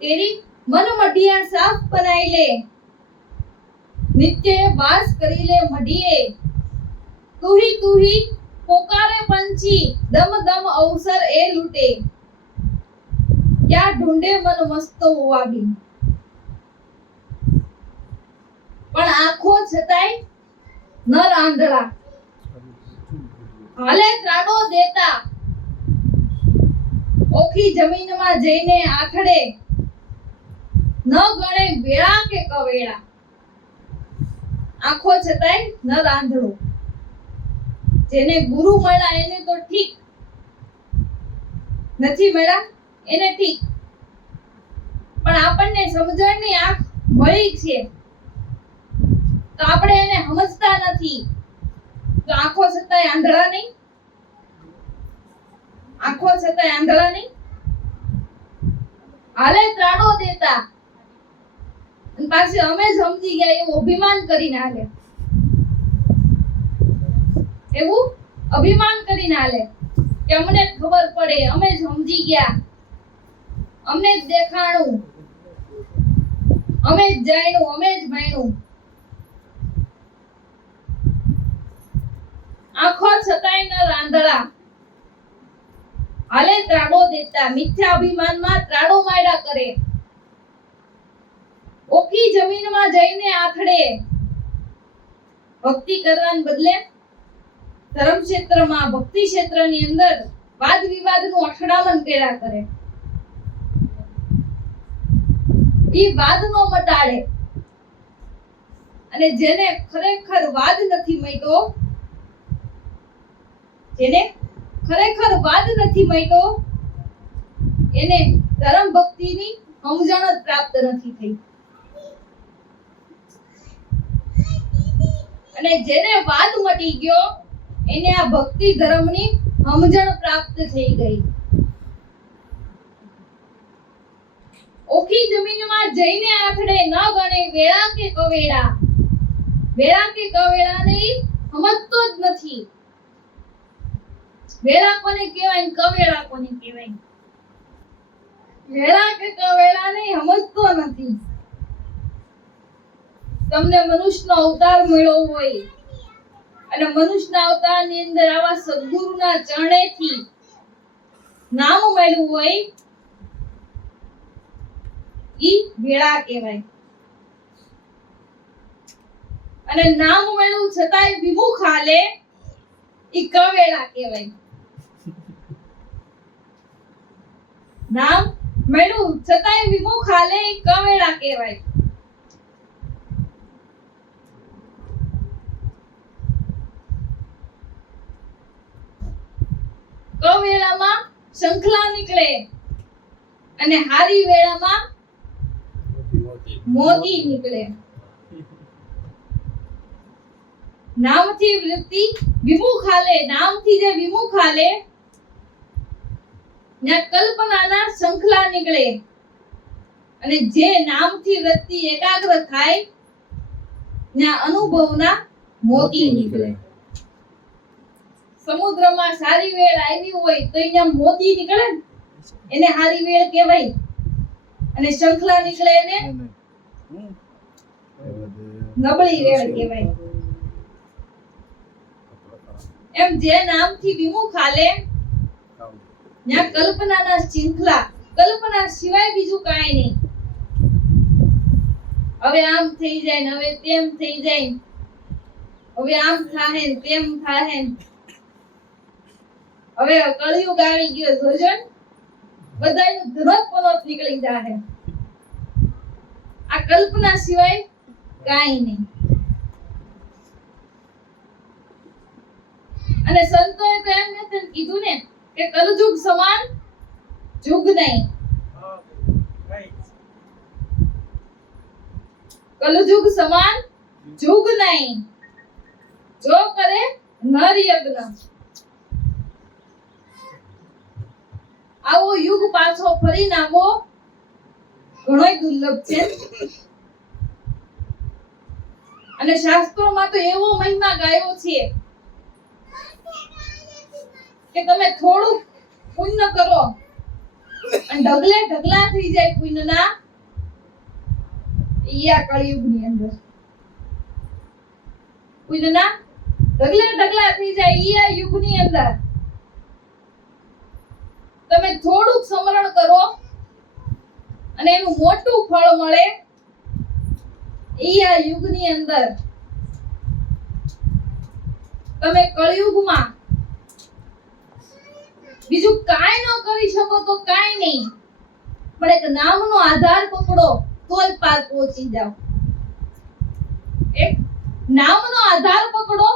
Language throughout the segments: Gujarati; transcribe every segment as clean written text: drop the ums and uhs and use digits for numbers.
તેરી મન મઢિયા સાફ બનાઈ લે, નિત્ય વાસ કરી લે મઢિયે, તું ही પોકારે પંછી, દમ દમ અવસર એ લૂટે, ક્યાં ઢૂંઢે મન મસ્તો હોવાબી. પણ આંખો છતાંય નર આંધળા, હાલે ત્રાડો દેતા, ઓખી જમીનમાં જઈને આથડે, ન ગણે વેળા કે કવેળા. આંખો છતાંય નર આંધળો. જેને ગુરુ મળ્યા એને તો ઠીક, નથી મળ્યા એને ઠીક, પણ આપણને સમજણની આંખ મળી છે તો આપણે એને સમજતા નથી. તો આંખો છતાંય આંધળા નહીં, આંખો છતાંય આંધળા નહીં. હાલે ત્રાડો દેતા, અને પાછી અમે સમજી ગયા એવું અભિમાન કરીને હાલે, એવું અભિમાન કરીને હાલે કે અમને ખબર પડે, અમે સમજી ગયા, અમને જ દેખાણું, અમે જ જાણ્યું, અમે જ માણ્યું. આંખો છતાંય ન રાંધળા, હાલે ત્રાડો દેતા, મિથ્યા અભિમાનમાં ત્રાડો માર્યા કરે, ઓકી જમીનમાં જઈને આથડે. ભક્તિ કરવાને બદલે ધર્મ ક્ષેત્રમાં, ભક્તિ ક્ષેત્રની અંદર વાદ વિવાદનું અથડામણ કર્યા કરે. ઈ વાદ નો મટાડે, અને જેને ખરેખર વાદ નથી મળ્યો, જેને ખરેખર વાદ નથી મળ્યો, એને ધર્મ ભક્તિની સમજણ જ પ્રાપ્ત નથી થઈ. અને જેને વાદ મટી ગયો એને આ ભક્તિ ધર્મની સમજણ પ્રાપ્ત થઈ ગઈ. ઓખી જમીનમાં જઈને આથડે, ન ગણે વેળા કે કવેળા. વેળા કે કવેળા નહીં સમજતો જ નથી. વેળા કોને કહેવાય ને કવેળા કોને કહેવાય? વેળા કે કવેળા નહીં સમજતો નથી. તમને મનુષ્યનો અવતાર મળ્યો હોય અને મનુષ્યના અવતારની અંદર આવા સદગુરુના ચરણેથી નામ મળ્યું હોય, ઈ વેળા કહેવાય. અને નામ મળ્યું છતાંય વિમુખ હાલે, ઈ કવેળા કહેવાય. નામ મળ્યું છતાંય વિમુખ હાલે, ઈ કવેળા કહેવાય. કવેળામાં શંખલા નીકળે અને હારી વેળામાં મોતી નીકળે. નામથી વૃત્તિ વિમુખ હાલે, નામથી જે વિમુખ હાલે ત્યાં કલ્પનાના શંખલા નીકળે, અને જે નામથી વૃત્તિ એકાગ્ર થાય ત્યાં અનુભવના મોતી નીકળે. સમુદ્રમાં સારી વેળ આવી હોય તો અહીંયા મોતી નીકળે, એને સારી વેળ કહેવાય. અને શંખલા નીકળે એને નબળી વેળ કહેવાય. એમ જે નામથી વિમુખ હાલે ત્યાં કલ્પનાના શૃંખલા, કલ્પના સિવાય બીજું કાંઈ નહીં. હવે આમ થઈ જાય ને હવે તેમ થઈ જાય, હવે આમ થાહે ને તેમ થાહે, હવે કળિયુગ આવી ગયો, જોજો બધાયનું ધનોત પનોત નીકળી જાહે. આ કલ્પના સિવાય કાંઈ નહીં. અને સંતોએ તો એમ નથી કીધું ને કે કલયુગ સમાન યુગ નહીં. કલયુગ સમાન યુગ નહીં. જો કરે નર યજ્ઞ. આવો યુગ પાછો ફરીને આવો ઘણોય દુર્લભ છે. અને શાસ્ત્રોમાં તો એવો મહિમા ગાયો છે કે તમે થોડું પુણ્ય કરો અને ઢગલે ઢગલા થઈ જાય પુણ્યના ઈયા કળિયુગની અંદર પુણ્યના ઢગલે ઢગલા થઈ જાય ઈયા યુગની અંદર તમે થોડુંક સ્મરણ કરો અને એનું મોટું ફળ મળે ઈયા યુગની અંદર તમે કળિયુગમાં બીજું કાંઈ ન કરી શકો તો કાંઈ નહીં પણ એક નામનો આધાર પકડો તોય પાર પહોંચી જાઓ એક નામનો આધાર પકડો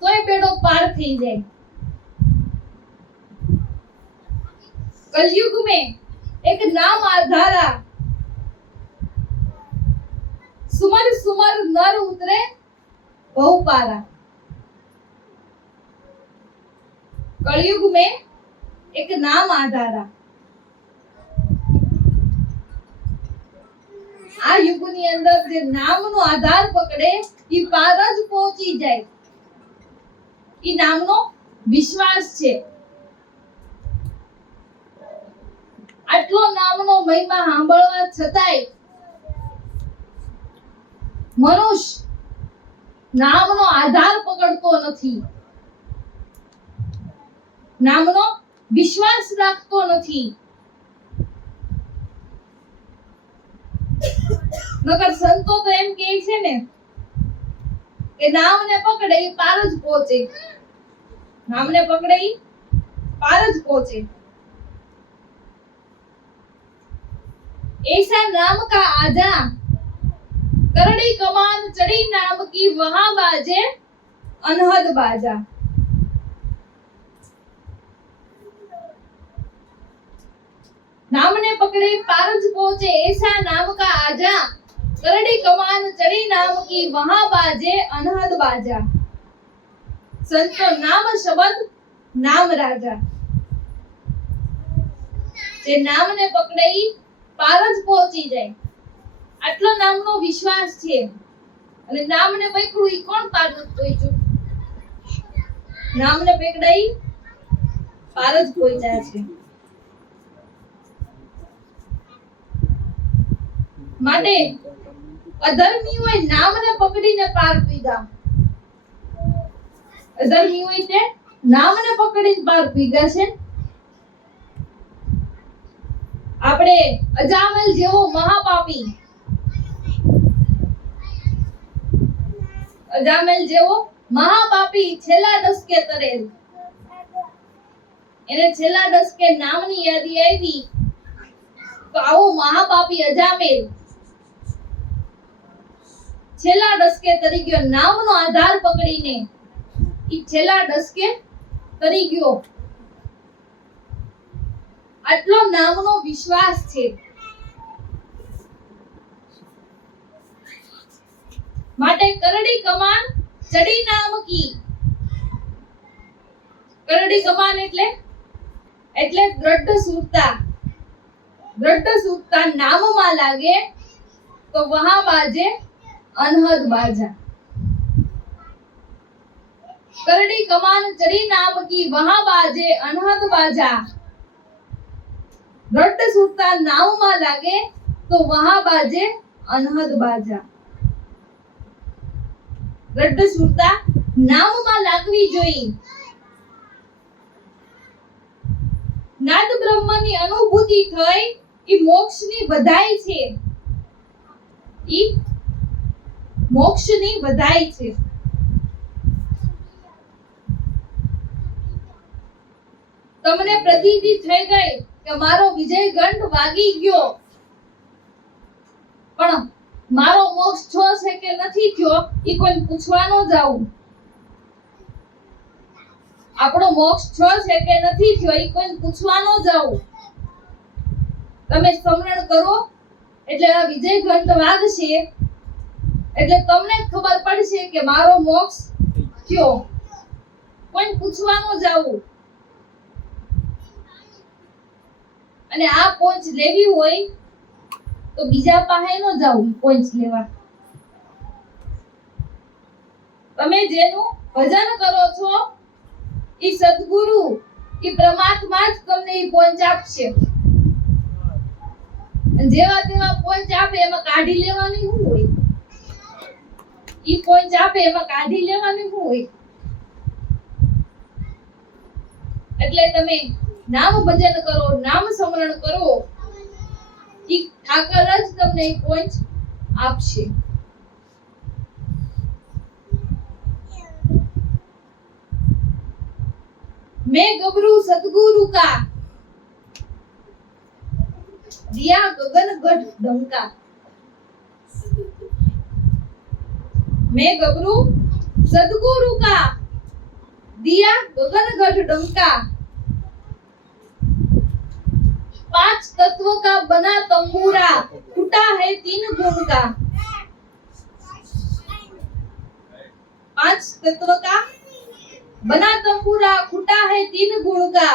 તોય બેડો પાર થઈ જાય कलयुग में एक नाम आधारा सुमर सुमर नर उतरे बहुपारा कलयुग में एक नाम आधारा आ युगनी अंदर जे नामनो आधार पकड़े ई पार ज पहुंची जाए ई नामनो विश्वास छे આટલો નામનો મહિમા સાંભળવા છતાંય મનુષ્ય નામનો આધાર પકડતો નથી નામનો વિશ્વાસ રાખતો નથી નકર સંતો તો એમ કહે છે ને કે નામને પકડે એ પાર જ પહોંચે નામને પકડે એ પાર જ પહોંચે ऐसा नाम का आजा करड़ी कमान चढ़ी नाम की वहां बाजे अनहद बाजा नाम ने पकड़े पारज पहुंचे ऐसा नाम का आजा करड़ी कमान चढ़ी नाम की वहां बाजे अनहद बाजा संतो नाम शब्द नाम राजा जे नाम ने पकड़े પાર જ પહોંચી જાય આટલો નામનો વિશ્વાસ છે અને નામને પકડ્યું ઈ કોણ પાર જ પહોંચ્યું નામને પકડાઈ પાર જ પહોંચ્યા છે માટે અધર્મીઓએ નામને પકડીને પાર પીધા અધર્મીઓએ તે નામને પકડીને પાર પીધા છે આપણે અજામલ જેવો મહાપાપી અજામલ જેવો મહાપાપી છેલ્લા દશકે તરેલ એને છેલ્લા દશકે નામની યાદી આવી તો આવો મહાપાપી અજામેલ છેલ્લા દશકે તરી ગયો નામનો આધાર પકડીને ઈ છેલ્લા દશકે તરી ગયો આટલો નામનો વિશ્વાસ છે માટે કરડી કમાન ચડી નામ કી કરડી કમાન એટલે દ્રઢ સુરતા નામમાં લાગે તો વહા બાજે અનહદ બાજા કરડી કમાન ચડી નામ કી વહા બાજે અનહદ બાજા દ્રઢ સુરતા નામમાં લાગે તો વહા બાજે અનહદ બાજા દ્રઢ સુરતા નામમાં લાગવી જોઈએ નાદ બ્રહ્મની અનુભૂતિ થઈ ઈ મોક્ષની વધાઈ છે ઈ મોક્ષની વધાઈ છે તમને પ્રતીતિ થઈ ગઈ કે મારો વિજય ઘંટ વાગી ગયો પણ મારો મોક્ષ થયો છે કે નથી થયો ઈ કોઈ પૂછવા ન જાવું આપણો મોક્ષ થયો છે કે નથી થયો ઈ કોઈ પૂછવા ન જાવું તમે સ્મરણ કરો એટલે આ વિજય ઘંટ વાગશે એટલે તમને ખબર પડશે કે મારો મોક્ષ થયો કોઈ પૂછવા ન જાવું અને આ પોંચ લેવી હોય તો બીજા પાસે ન જાવ પોંચ લેવા તમે જેનું ભજન કરો છો ઈ સદગુરુ ઈ પરમાત્મા જ તમને ઈ પોંચ આપશે અને જેવા તેવા પોઈન્ટ આપે એમાં કાઢી લેવાની શું હોય? ઈ પોઈન્ટ આપે એમાં કાઢી લેવાની શું હોય? એટલે તમે નામ ભજન કરો, નામ સ્મરણ કરો, ઈ ઠાકર જ તમને ઈ પોઈન્ટ આપશે. मैं गबरू सतगुरु का दिया गगन गढ़ डंका। मैं गबरू सतगुरु का दिया गगन गढ़ डंका। 5 तत्व का बना तंबूरा, टूटा है 3 गुण का। 5 तत्व का बना तंबूरा, फूटा है 3 गुण का।